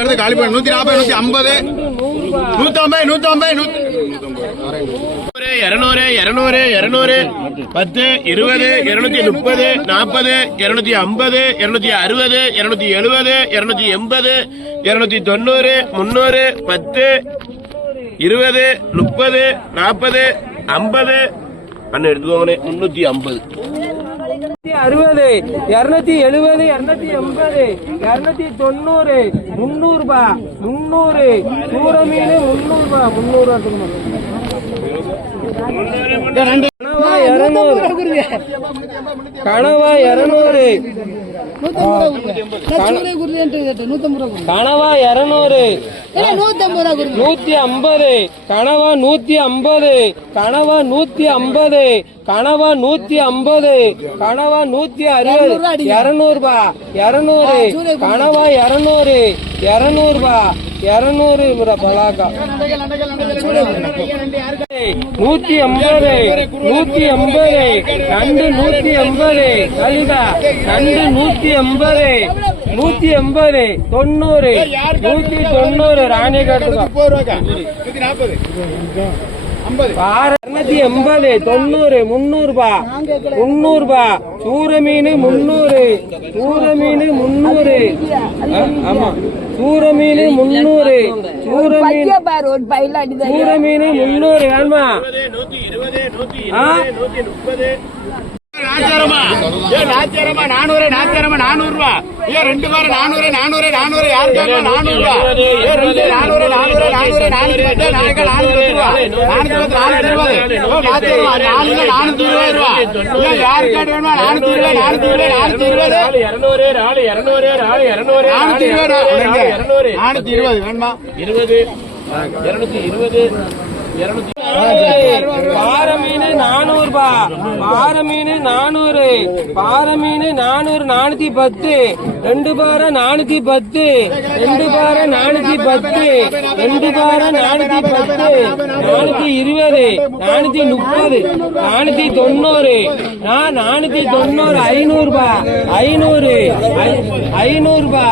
வருது காலி பண்ணு. நூத்தி நாற்பது நூத்தி ஐம்பது. நூத்தம்பது நூத்தம்பது நூத்தி இருநூறு இருநூறு இருநூறு பத்து இருபது இருநூத்தி முப்பது நாற்பது இருநூத்தி ஐம்பது இருநூத்தி அறுபது இருநூத்தி எழுபது இருநூத்தி எண்பது இருநூத்தி தொண்ணூறு முன்னூறு பத்து இருபது முப்பது நாற்பது ஐம்பது. அண்ணன் எடுத்துக்கோங்கண்ணே முன்னூத்தி ஐம்பது. அறுபது இருநூத்தி எழுபது இருநூத்தி எண்பது இருநூத்தி தொண்ணூறு முன்னூறு ரூபா முன்னூறு சூற மீன் முன்னூறு ரூபா முன்னூறு கனவா இருநூறு. கனவா இருநூறு. கனவா இருநூறு. நூத்தி ஐம்பது. கனவா நூத்தி ஐம்பது. கனவா நூத்தி ஐம்பது. கனவா நூத்தி ஐம்பது. கனவா நூத்தி அறுபது. இருநூறு. ரூபா இருநூறு கனவா இருநூறு. இருநூறு. ரூபா இருநூறு பலாக்கா நூத்தி ஐம்பது. நூத்தி ஐம்பது. நண்டு நூத்தி ஐம்பது. கலிதா நண்டு நூத்தி ஐம்பது. நூத்தி எண்பது தொண்ணூறு நூத்தி தொண்ணூறு இருநூத்தி எண்பது தொண்ணூறு முன்னூறு ரூபா முன்னூறு ரூபா சூர மீன் முன்னூறு சூர மீன் முன்னூறு ஆமா. சூர மீன் முன்னூறு சூர மீன் சூர மீன் முன்னூறு வேணுமா நாச்சாரமா ஏ நாச்சாரமா நானூறு நாச்சாரமா நானூறு ரூபா ஏ ரெண்டு பேரும் நானூறு நானூறு நானூறு. யாருக்காக நானூறு ரூபா ஏ ரெண்டு நானூறு நானூறு நானூறு நானூறு நாளைக்கு நானூறு ரூபா நானூத்தி நானூத்தி இருபது. ஓ நாச்சாரமா நானூறு நானூத்தி இருபது ரூபா ஏ யாருக்காக வேணுமா? நானூத்தி இருபது நானூத்தி இருபது நானூத்தி இருபது. இருநூறு நாலு இருநூறு நாலு இருநூறு நானூத்தி இருபது நானூத்தி இருபது. வேணுமா இருபது இருநூத்தி இருபது. பாறை மீன் நானூறுபா ரூபா பாறை மீன் நானூறு. பாறை மீன் நானூறு நானூத்தி பத்து. ரெண்டு பார நானூத்தி பத்து ரெண்டு பார நானூத்தி பத்து ரெண்டு பார நானூத்தி பத்து நானூத்தி இருபது நானூத்தி முப்பது நானூத்தி தொண்ணூறு நான் நானூத்தி தொண்ணூறு ஐநூறு ரூபா ஐநூறு ஐநூறு ரூபா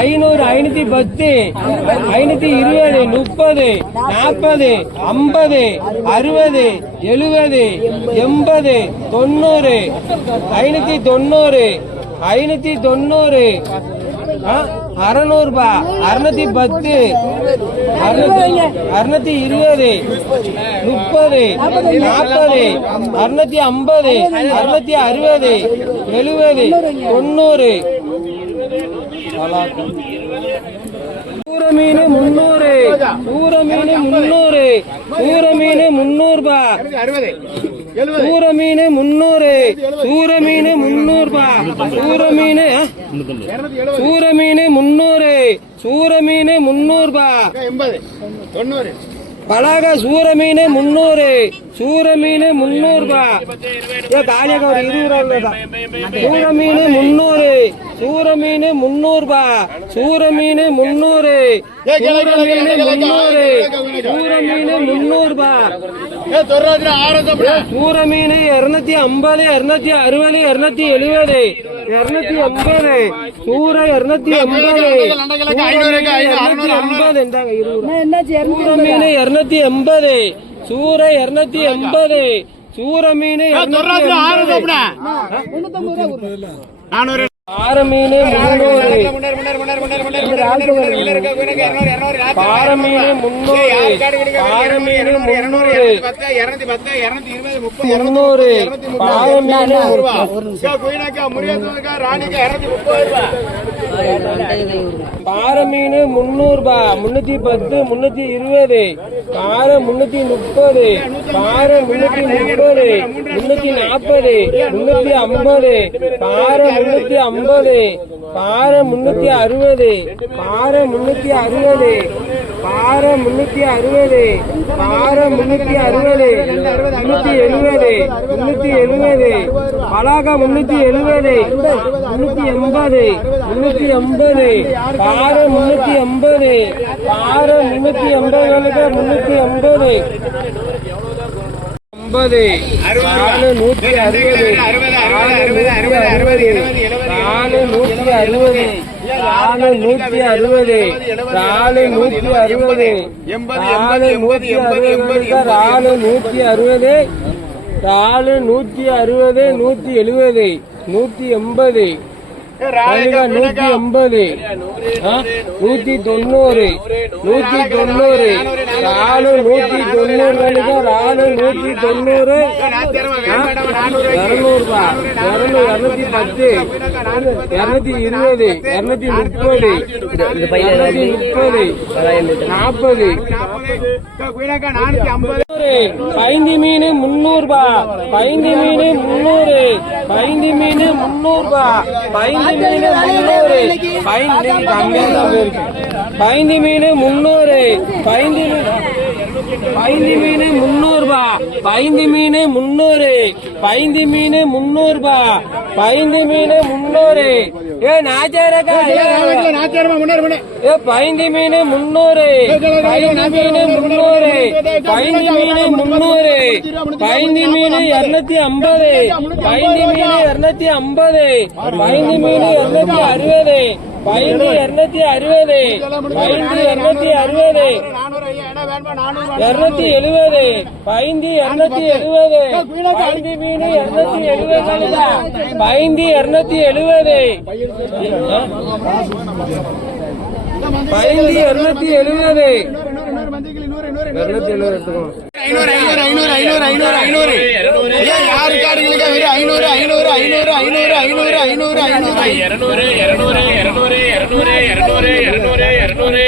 ஐநூறு ஐநூத்தி பத்து ஐநூத்தி இருபது முப்பது நாற்பது ஐம்பது அறுபது எழுபது எண்பது தொண்ணூறு ஐநூத்தி தொண்ணூறு ஐநூத்தி தொண்ணூறு. அறுநூறு ரூபா அறுநூத்தி பத்து. அறுநூத்தி இருபது. முப்பது. நாற்பது. அறுநூத்தி ஐம்பது. அறுநூத்தி அறுபது. எழுபது. தொண்ணூறு. சூர மீன் முன்னூறு. சூர மீன் முன்னூறு. சூர மீன் முன்னூறு ரூபா அறுபது சூர மீன் முன்னூறு. சூர மீன் முன்னூறு ரூபா சூர மீன் சூர மீன் முன்னூறு. சூர மீன் முன்னூறு ரூபா எண்பது. தொண்ணூறு. பலாக சூர மீன் முன்னூறு. சூர மீன் முன்னூறு ரூபா ஏ காலியாக ஒரு இருபது ரூபா சூர மீன் முன்னூறு. சூர மீன் முன்னூறு. ரூபா சூர மீன் முன்னூறு. சூர மீன் முன்னூறு சூர மீன் முன்னூறு சூர மீன் இருநூத்தி ஐம்பது இருநூத்தி அறுபது இருநூத்தி எழுபது இருநூத்தி ஐம்பது சூர இருநூத்தி ஐம்பது இருநூத்தி ஐம்பது சூர மீன் இருநூத்தி எண்பது சூர இருநூத்தி எண்பது சூர மீன் நானூறு ஆறு மீன் முன்னூறு பாறை மீன் முன்னூறு பாறை மீன் முன்னூறு முன்னூறு பாறை மீன் பாறை மீன் முன்னூறு ரூபா முன்னூத்தி பத்து முன்னூத்தி இருபது பாறை முன்னூத்தி முப்பது பாறை முன்னூத்தி முப்பது முன்னூத்தி நாற்பது முன்னூத்தி ஐம்பது பாறை முன்னூத்தி ஐம்பது பாறை முன்னூத்தி அறுபது பாறை முன்னூத்தி அறுபது பாறை முன்னூத்தி அறுபது பாறை முன்னூத்தி அறுபது முன்னூத்தி எழுபது முன்னூத்தி எழுபது பலாக முன்னூத்தி எழுபது முன்னூத்தி எண்பது முன்னூத்தி எண்பது பாறை முன்னூத்தி எண்பது பாறை முன்னூத்தி எண்பது முன்னூத்தி எண்பது. ஐம்பது நாலு நூத்தி அறுபது அறுபது அறுபது அறுபது நாலு நூத்தி அறுபது. ராலு நூத்தி அறுபது. ராலு நூத்தி அறுபது. ராலு நூத்தி அறுபது ராலு நூத்தி அறுபது. ராலு நூத்தி அறுபது நூத்தி எழுபது நூத்தி எண்பது. நூத்தி எண்பது? நூத்தி தொண்ணூறு நூத்தி தொண்ணூறு ராலு நூத்தி தொண்ணூறு மல்லிகா ராலு நூத்தி தொண்ணூறு இருநூறு ரூபாய் இருநூறு இருநூத்தி பத்து இருநூத்தி இருபது இருநூத்தி முப்பது இருநூத்தி முப்பது நாற்பது பைந்தி மீன் முன்னூறு ரூபாய் பைந்தி மீன் முன்னூறு பயந்து மீன் முந்நூறுபா பயந்து மீன் முன்னூறு. பயந்து கம்மியாக தான் போயிருக்கு. பயந்து மீன் முன்னூறு. பயந்து மீன் பைந்தி மீன் முன்னூறு ரூபாய் பைந்தி மீன் முன்னூறு பைந்தி மீன் முன்னூறு ரூபாய் பைந்தி மீன் முன்னூறு ஏ நாச்சாரக்கா ஏ பைந்தி மீன் முன்னூறு பைந்தி மீன் முன்னூறு பைந்தி மீன் முன்னூறு பைந்தி மீன் இருநூத்தி ஐம்பது பைந்தி மீன் இருநூத்தி ஐம்பது பைந்தி மீன் இருநூத்தி அறுபது பைந்து இருநூத்தி அறுபது பைந்து இருநூத்தி அறுபது இருநூத்தி எழுபது. பைந்தி இருநூத்தி எழுபது. பைந்தி மீன் இருநூத்தி எழுபது பைந்தி இருநூத்தி எழுபது. பைந்தி இருநூத்தி எழுபது. இருநூத்தி எழுபது எடுத்துக்கோங்க ஐநூறு ஐநூறு ஐநூறு ஐநூறு ஐநூறு ஐநூறு. ஏன் யாரு காடுகளுக்கு வெறும் ஐநூறு ஐநூறு ஐநூறு ஐநூறு ஐநூறு ஐநூறு ஐநூறு. இருநூறு இருநூறு இருநூறு இருநூறு இருநூறு இருநூறு இருநூறு.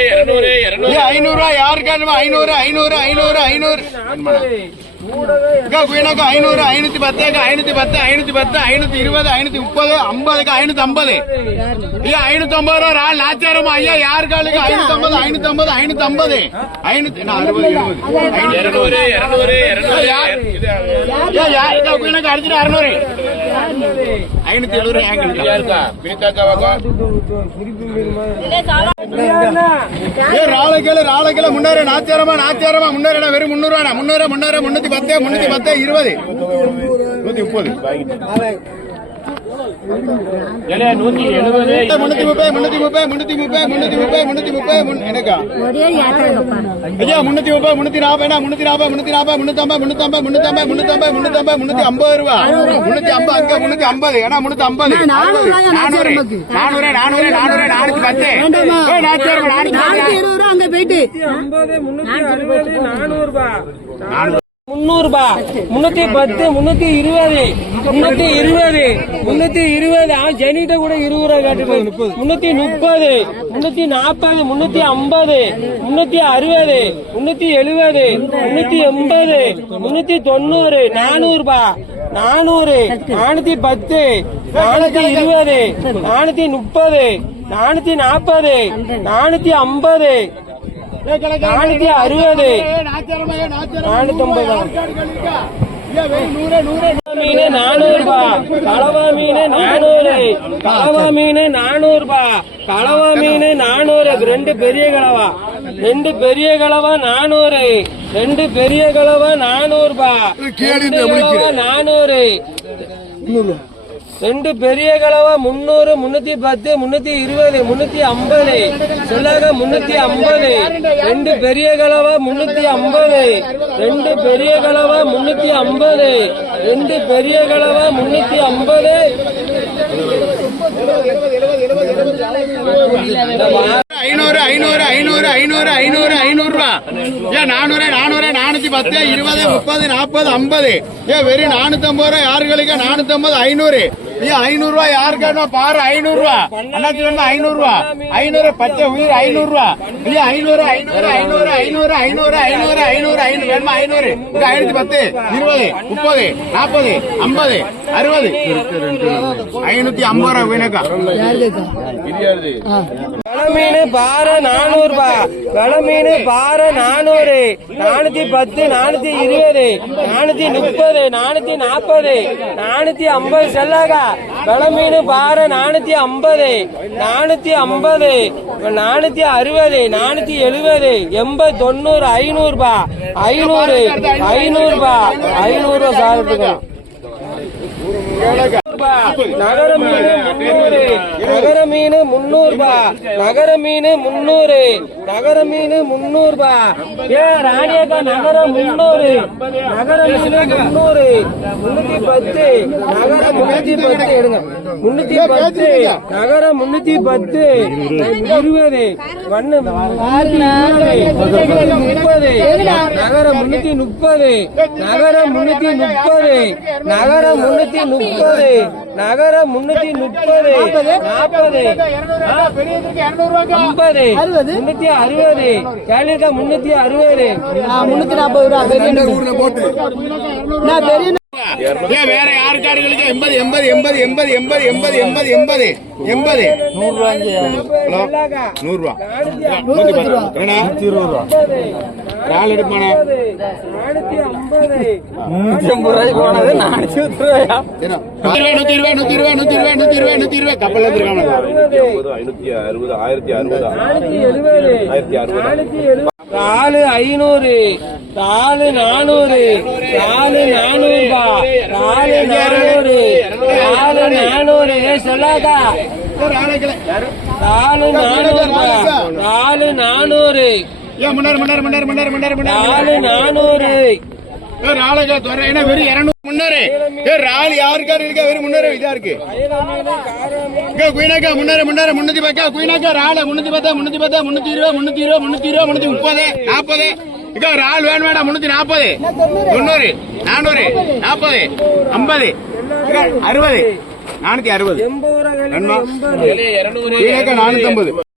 ஐநூறுரூவா யாருக்கானுமா ஐநூறு ஐநூறு ஐநூறு ஐநூறு. வீணாக்கா ஐநூறு ஐநூத்தி பத்துக்கா ஐநூத்தி பத்து ஐநூத்தி பத்து ஐநூத்தி இருபது ஐநூத்தி முப்பது ஐம்பதுக்கு ஐநூத்தி ஐம்பது. ஐயா ஐநூத்தி ஐம்பது ரூபா நாலு லாச்சாரமா ஐயா யாருக்காளுக்கு? அறுநூறு. ஐநூத்தி எழுபது ஏங்க யாருக்கா? பிரித்தாக்கா வாக்கா ஏ ராளைக்கில ராளைக்கில முன்னேற நாச்சாரமா நாச்சாரமா முன்னேற வெறும் முன்னூறு முன்னூறு முன்னூறு முன்னூத்தி பத்து முன்னூத்தி பத்து இருபது. நூத்தி முப்பது. நூத்தி எழுபது. முன்னூத்தி முப்பது முன்னூத்தி முப்பது முன்னூத்தி முப்பது முன்னூத்தி முப்பது முன்னூத்தி முப்பது எனக்கா? ஐயா முன்னூத்தி முப்பது முன்னூத்தி நாற்பது முன்னூத்தி நாற்பது முன்னூத்தி நாற்பது முன்னூத்தம்பது முன்னூத்தம்பது முன்னூத்தம்பது முன்னூத்தம்பது முன்னூத்தம்பது முன்னூத்தி ஐம்பது ரூபா. முன்னூத்தி ஐம்பது அங்க முன்னூத்தி ஐம்பது ஏன்னா முன்னூத்தி ஐம்பது. நானூறு நானூறு. நானூறு நானூறு நானூத்தி பத்து. நானூத்தி இருபது ரூபா அங்க போயிட்டு. முன்னூத்தி நானூறு. முன்னூறு ரூபாய் முன்னூத்தி பத்து முன்னூத்தி இருபது முன்னூத்தி இருபது முன்னூத்தி இருபது. அவன் ஜெனிட்ட கூட இருபது ரூபாய் கேட்டு முன்னூத்தி முப்பது முன்னூத்தி நாற்பது முன்னூத்தி ஐம்பது முன்னூத்தி அறுபது முன்னூத்தி எழுபது முன்னூத்தி எண்பது முன்னூத்தி தொண்ணூறு நானூறுபா. நானூறு நானூத்தி பத்து நானூத்தி இருபது நானூத்தி முப்பது நானூத்தி நாற்பது நானூத்தி ஐம்பது நானூத்தி அறுபது. நானூத்தி மீன் நானூறு ரூபாய் கலவா மீன் நானூறு கலவா மீன் நானூறு. ரூபாய் கலவா மீன் நானூறு. ரெண்டு பெரிய கலவா. ரெண்டு பெரிய கலவா நானூறு. ரெண்டு பெரிய கலவா நானூறு ரூபாய் நானூறு. ரெண்டு பெரிய கலவா முன்னூறு முன்னூத்தி பத்து முன்னூத்தி இருபது முன்னூத்தி ஐம்பது. சொல்லாக முன்னூத்தி ஐம்பது. ரெண்டு பெரிய கலவா முன்னூத்தி ஐம்பது. ரெண்டு பெரிய கலவா முன்னூத்தி ஐம்பது. ரெண்டு பெரிய கலவா முன்னூத்தி ஐம்பது. ஐநூறு ஐநூறு ஐநூறு ஐநூறு ஐநூறு ஐநூறு ரூபா ஏன் நானூறு நானூறு நானூத்தி பத்து இருபது முப்பது நாற்பது ஐம்பது. ஏன் வெறும் நானூத்தி ஐம்பது ரூபா யாருகளுக்கு நானூத்தி ஐம்பது ஐநூறு. ஏன் ஐநூறு ரூபா யாருக்கான பாரு ஐநூறு ரூபா அண்ணாச்சி வேணுமா ஐநூறு ரூபா ஐநூறு பச்சை உயிர் ஐநூறு ரூபா ஏன் ஐநூறு ஐநூறு ஐநூறு ஐநூறு ஐநூறு ஐநூறு ஐநூறு ஐநூறு வேணுமா ஐநூறு? இங்க ஐநூத்தி பத்து இருபது முப்பது நாற்பது ஐம்பது அறுபது. ஐநூத்தி ஐம்பது ரூபா வேணுக்கா மீன் பாறை நானூறு ரூபாய் வெள மீன் பாறை நானூறு. நானூத்தி பத்து நானூத்தி இருபது. நானூத்தி முப்பது நானூத்தி நாற்பது. நானூத்தி ஐம்பது செல்லாகா. விளமீன் பாறை நானூத்தி ஐம்பது நானூத்தி ஐம்பது நானூத்தி அறுபது நானூத்தி எழுபது எண்பது தொண்ணூறு ஐநூறுபா ஐநூறு ஐநூறுபா ஐநூறுபா சாப்பிட்டுக்கணும் நகர மீன் முன்னூறு நகர மீன் முன்னூறு நகர மீன் முன்னூறு நகர மீன் முன்னூறு ஏ ராணியக்கா நகர முன்னூறு நகர மீன் முன்னூறு முன்னூத்தி பத்து நகர முன்னூத்தி பத்து எடுங்க முன்னூத்தி பத்து நகர முன்னூத்தி பத்து இருபது வண்ணு முப்பது நகர முன்னூத்தி முப்பது நகர முன்னூத்தி முப்பது நகர முன்னூத்தி முப்பது நகர முன்னூத்தி முப்பது. நாற்பது. ஐம்பது. முன்னூத்தி அறுபது. கேளுக்கா முன்னூத்தி அறுபது. முன்னூத்தி நாற்பது ரூபா. பெரிய வேற யாருக்காருங்களுக்கு எண்பது எண்பது எண்பது எண்பது எண்பது எண்பது எண்பது எண்பது எண்பது. நூறு ரூபா. நூத்தி பத்து ரூபா. நூத்தி இருபது ரூபா. நாலு எடுப்பானா நூத்தி ஐம்பது ரூபாய்க்கு போனது நானூத்தி பத்து ரூபாயா? நூத்தி இருபது நூத்தி இருபது நூத்தி இருபது நூத்தி இருபது நூத்தி இருபது கப்பல் இருக்காங்க ஐநூத்தி அறுபது ஆயிரத்தி அறுபதா? நானூத்தி எழுபது ஆயிரத்தி அறுபது? நானூத்தி எழுபது நாலு ஐநூறு நாலு நானூறு நாலு நானூறுபா நாலு நானூறு நாலு நானூறு. சொல்லாதா? நாலு நானூறுபா நாலு நானூறு. ஏன் முன்னாடி முன்னாடி முன்னாடி முன்னாடி முன்னாடி நாலு நானூறு. ஏ நாளைக்கு துறை. என்ன வெறும் இருநூறு முன்னூறு ஏ ராலி யாருக்காரு இருக்கா வெறும் முன்னூறு இதா இருக்கு? இங்க குயினாக்கா முன்னூறு முன்னூறு முன்னூத்தி பத்தா. குயினாக்கா ரால முன்னூத்தி பத்தா முன்னூத்தி பத்தா முன்னூத்தி இருபது முன்னூத்தி இருபது முன்னூத்தி இருபது முன்னூத்தி முப்பது நாற்பது இங்க ஒரு ஆள் வேணும் வேண்டாம் முன்னூத்தி நாற்பது தொண்ணூறு நானூறு நாற்பது ஐம்பது அறுபது நானூத்தி அறுபது. நானூத்தி ஐம்பது